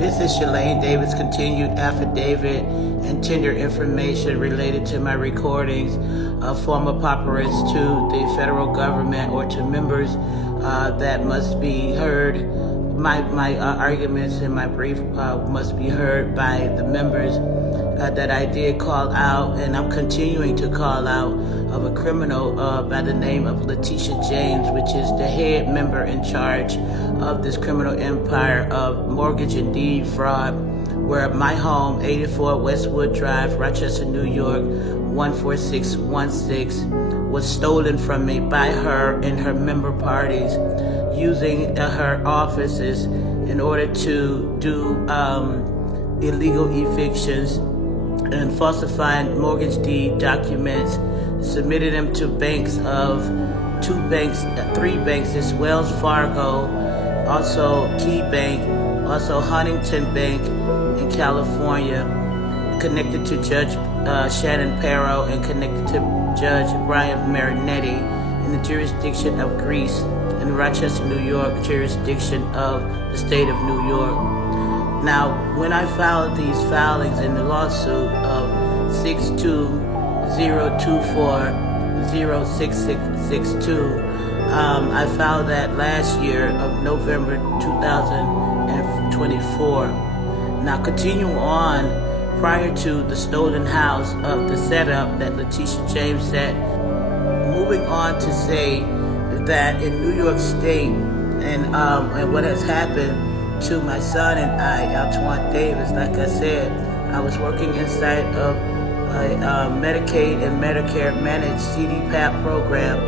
This is Shalane Davis' continued affidavit and tender information related to my recordings of former paparazzi to the federal government or to members that must be heard. My arguments in my brief must be heard by the members that I did call out, and I'm continuing to call out, of a criminal by the name of Letitia James, which is the head member in charge of this criminal empire of mortgage and deed fraud, where my home, 84 Westwood Drive, Rochester, New York, 14616, was stolen from me by her and her member parties using her offices in order to do illegal evictions and falsifying mortgage deed documents, submitted them to banks of three banks, this Wells Fargo, also Key Bank, also Huntington Bank in California, connected to Judge Shannon Perro and connected to Judge Brian Marinetti in the jurisdiction of Greece, in Rochester, New York, jurisdiction of the state of New York. Now, when I filed these filings in the lawsuit of 620240662, I filed that last year of November 2024. Now, continue on, prior to the stolen house of the setup that Letitia James set, moving on to say that in New York State and what has happened to my son and I, Altuan Davis, like I said, I was working inside of a Medicaid and Medicare managed CDPAP program,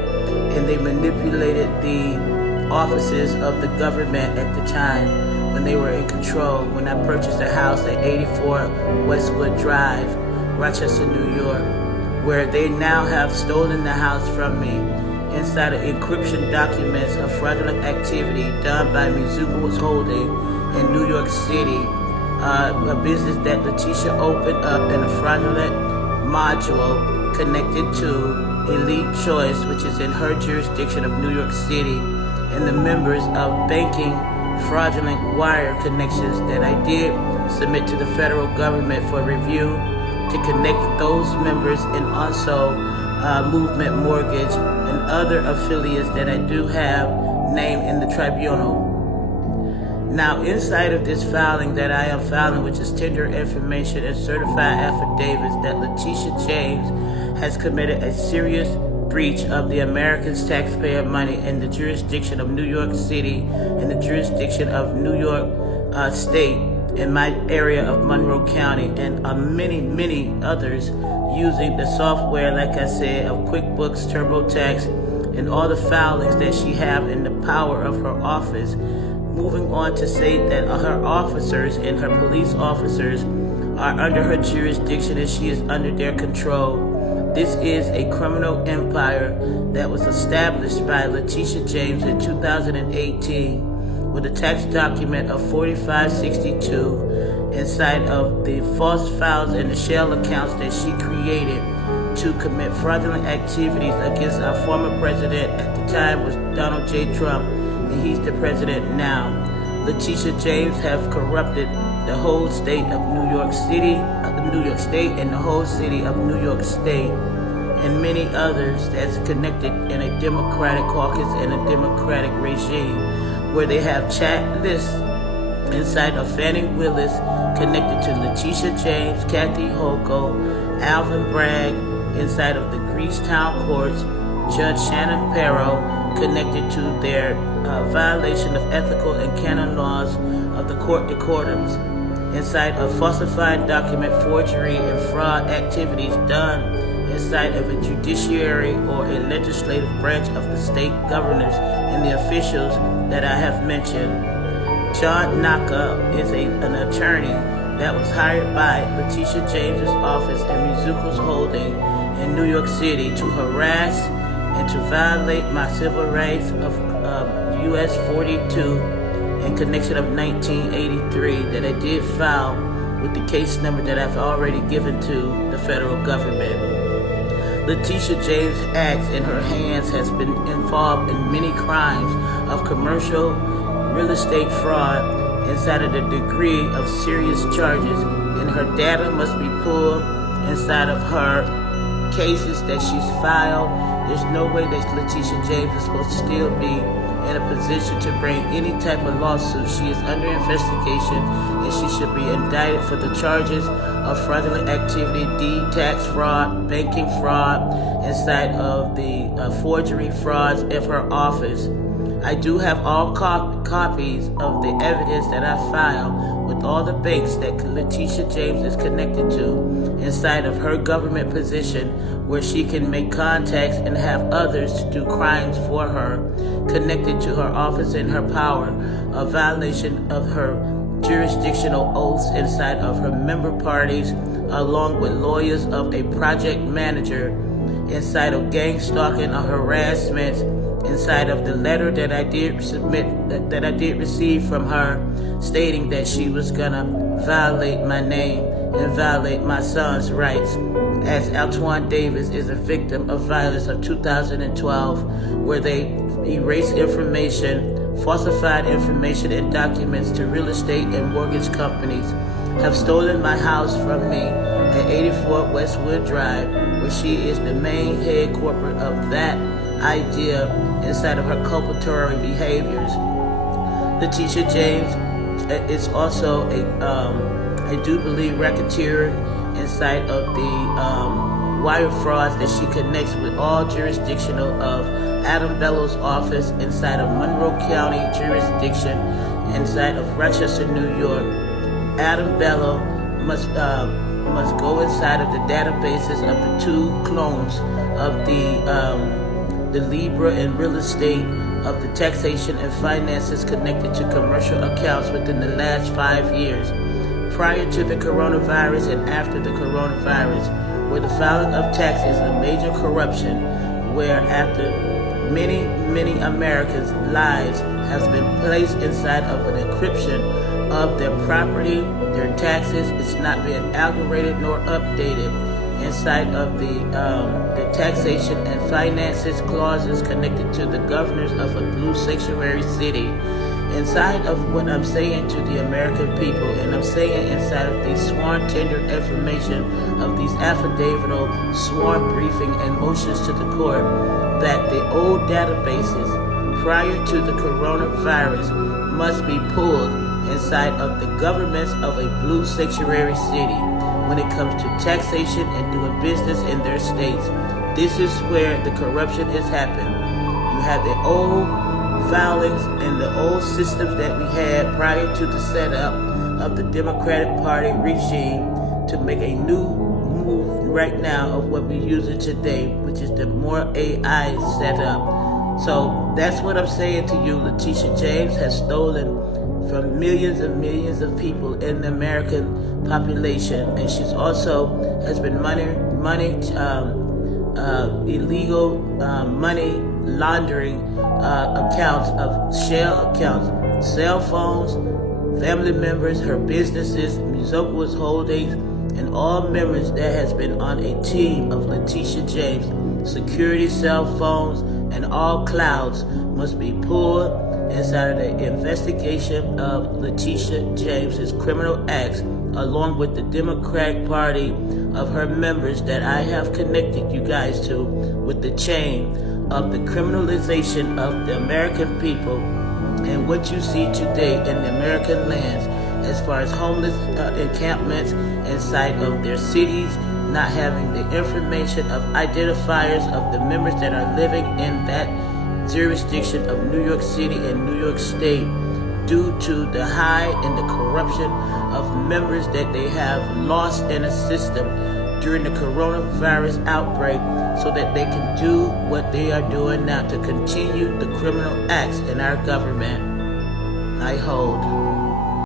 and they manipulated the offices of the government at the time when they were in control, when I purchased a house at 84 Westwood Drive, Rochester, New York, where they now have stolen the house from me inside of encryption documents of fraudulent activity done by Mizuko's Holding in New York City, a business that Letitia opened up in a fraudulent module connected to Elite Choice, which is in her jurisdiction of New York City, and the members of banking fraudulent wire connections that I did submit to the federal government for review to connect those members, and also Movement Mortgage and other affiliates that I do have named in the tribunal. Now, inside of this filing that I am filing, which is tender information and certified affidavits, that Letitia James has committed a serious breach of the Americans' taxpayer money in the jurisdiction of New York City, in the jurisdiction of New York State, in my area of Monroe County, and many others, using the software, like I said, of QuickBooks, TurboTax, and all the filings that she have in the power of her office. Moving on to say that her officers and her police officers are under her jurisdiction and she is under their control. This is a criminal empire that was established by Letitia James in 2018 with a tax document of 4562 inside of the false files and the shell accounts that she created to commit fraudulent activities against our former president at the time was Donald J. Trump, and he's the president now. Letitia James have corrupted the whole state of New York City, New York State, and the whole city of New York State, and many others that's connected in a Democratic caucus and a Democratic regime, where they have chat lists inside of Fannie Willis connected to Letitia James, Kathy Hochul, Alvin Bragg, inside of the Greasetown courts, Judge Shannon Perro, connected to their violation of ethical and canon laws of the court decorums, inside of falsified document forgery and fraud activities done inside of a judiciary or a legislative branch of the state governors and the officials that I have mentioned. John Naka is an attorney that was hired by Letitia James's office and Mizuko's Holding in New York City to harass and to violate my civil rights of US 42 in connection of 1983 that I did file with the case number that I've already given to the federal government. Letitia James' acts in her hands has been involved in many crimes of commercial real estate fraud inside of the degree of serious charges, and her data must be pulled inside of her cases that she's filed. There's no way that Letitia James is supposed to still be in a position to bring any type of lawsuit. She is under investigation, and she should be indicted for the charges of fraudulent activity, deed tax fraud, banking fraud, inside of the forgery frauds of her office. I do have all copies of the evidence that I filed with all the banks that Letitia James is connected to inside of her government position, where she can make contacts and have others to do crimes for her connected to her office and her power, a violation of her jurisdictional oaths inside of her member parties, along with lawyers of a project manager, inside of gang stalking or harassment, inside of the letter that I did submit, that I did receive from her, stating that she was gonna violate my name and violate my son's rights, as Altuan Davis is a victim of violence of 2012, where they erased information, falsified information and documents to real estate and mortgage companies, have stolen my house from me at 84 Westwood Drive, where she is the main head corporate of that idea inside of her culpatory behaviors. Letitia James is also I do believe, racketeer inside of the wire frauds that she connects with all jurisdictional of Adam Bello's office inside of Monroe County jurisdiction, inside of Rochester, New York. Adam Bello must go inside of the databases of the two clones of the Libra and real estate of the taxation and finances connected to commercial accounts within the last 5 years, prior to the coronavirus and after the coronavirus, where the filing of tax is a major corruption, where after many Americans' lives has been placed inside of an encryption of their property, their taxes. It's not being algorithed nor updated inside of the taxation and finances clauses connected to the governors of a blue sanctuary city. Inside of what I'm saying to the American people, and I'm saying inside of the sworn tender information of these affidavit, sworn briefing, and motions to the court, that the old databases prior to the coronavirus must be pulled inside of the governments of a blue sanctuary city when it comes to taxation and doing business in their states. This is where the corruption has happened. You have the old filings and the old systems that we had prior to the setup of the Democratic Party regime to make a new move right now of what we're using today, which is the more AI setup. So that's what I'm saying to you. Letitia James has stolen from millions and millions of people in the American population, and she's also has been illegal money laundering accounts of shell accounts, cell phones, family members, her businesses, Muzoka's holdings, and all members that has been on a team of Letitia James. Security cell phones and all clouds must be pulled inside of the investigation of Letitia James's criminal acts, along with the Democratic Party of her members that I have connected you guys to with the chain of the criminalization of the American people and what you see today in the American lands as far as homeless encampments inside of their cities, not having the information of identifiers of the members that are living in that jurisdiction of New York City and New York State, due to the high and the corruption of members that they have lost in a system during the coronavirus outbreak, so that they can do what they are doing now to continue the criminal acts in our government. I hold.